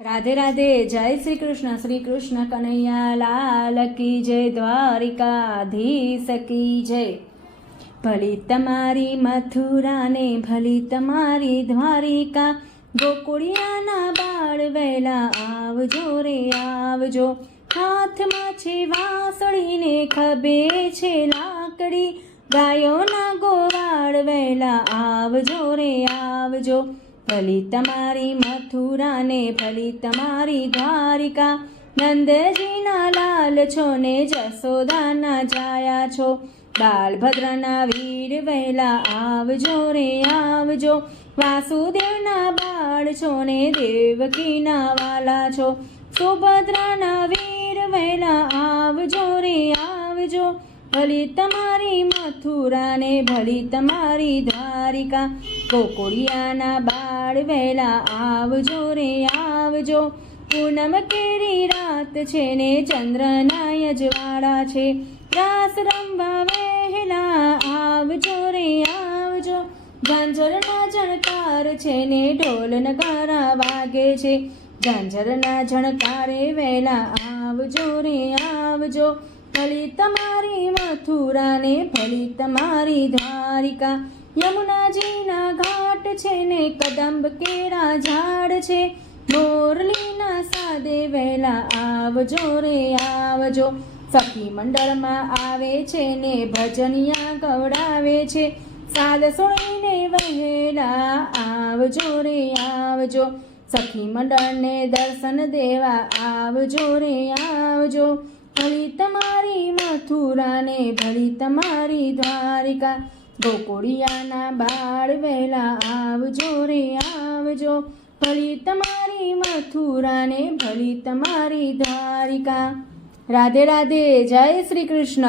રાધે રાધે, જય શ્રી કૃષ્ણ શ્રી કૃષ્ણ કનૈયા, લાલ કી જય, દ્વારિકાધીશ કી જય. ભલી તમારી મથુરાને, ભલી તમારી દ્વારિકા, ગોકુળિયાના બાળ વહેલા આવજો રે, આવજો. હાથમાં છે વાસળીને, ખભે છે લાકડી. ગાયોના ગોવાળ વહેલા આવજો રે, આવજો. ભલી તમારી મથુરાને ભલી તમારી દ્વારિકા. નંદજીના લાલ છો ને જસોદાના જાયા છો. બાલભદ્રના વીર વહેલા આવજો રે, આવજો. વાસુદેવના બાળ છો ને દેવકીના વાલા છો. સુભદ્રાના વીર વહેલા આવજો રે, આવજો. ભલી તમારી મથુરાને ભલી તમારી દ્વારિકા. ગોકુળિયાના બાળ વહેલા આવજો રે, આવજો. પૂનમ કેરી રાત છે ને ચંદ્રના યજવાળા છે. રાસ રમવા વહેલા આવજો રે, આવજો. ઝાંઝરના જણકાર છે ને ઢોલ નગારા વાગે છે. ઝાંઝરના જણકારે વહેલા આવજો રે, આવજો. ભલી તમારી મથુરાને ભલી તમારી દ્વારિકા. યમુનાજીના ઘાટ છે ને કદંબ કેળા ઝાડ છે. મોરલીના સાદે વહેલા આવજો રે, આવજો. સખી મંડળમાં આવે છે ને ભજનિયા ગવડાવે છે. સાદ સોળીને વહેલા આવજો રે, આવજો. સખી મંડળને દર્શન દેવા આવજો રે, આવજો. ભલી તમારી મથુરાને, ભલી તમારી દ્વારિકા. ગોકુળિયાના બાળ વહેલા આવજો રે, આવજો. ભલી તમારી મથુરાને ભલી તમારી દ્વારિકા. રાધે રાધે, જય શ્રી કૃષ્ણ.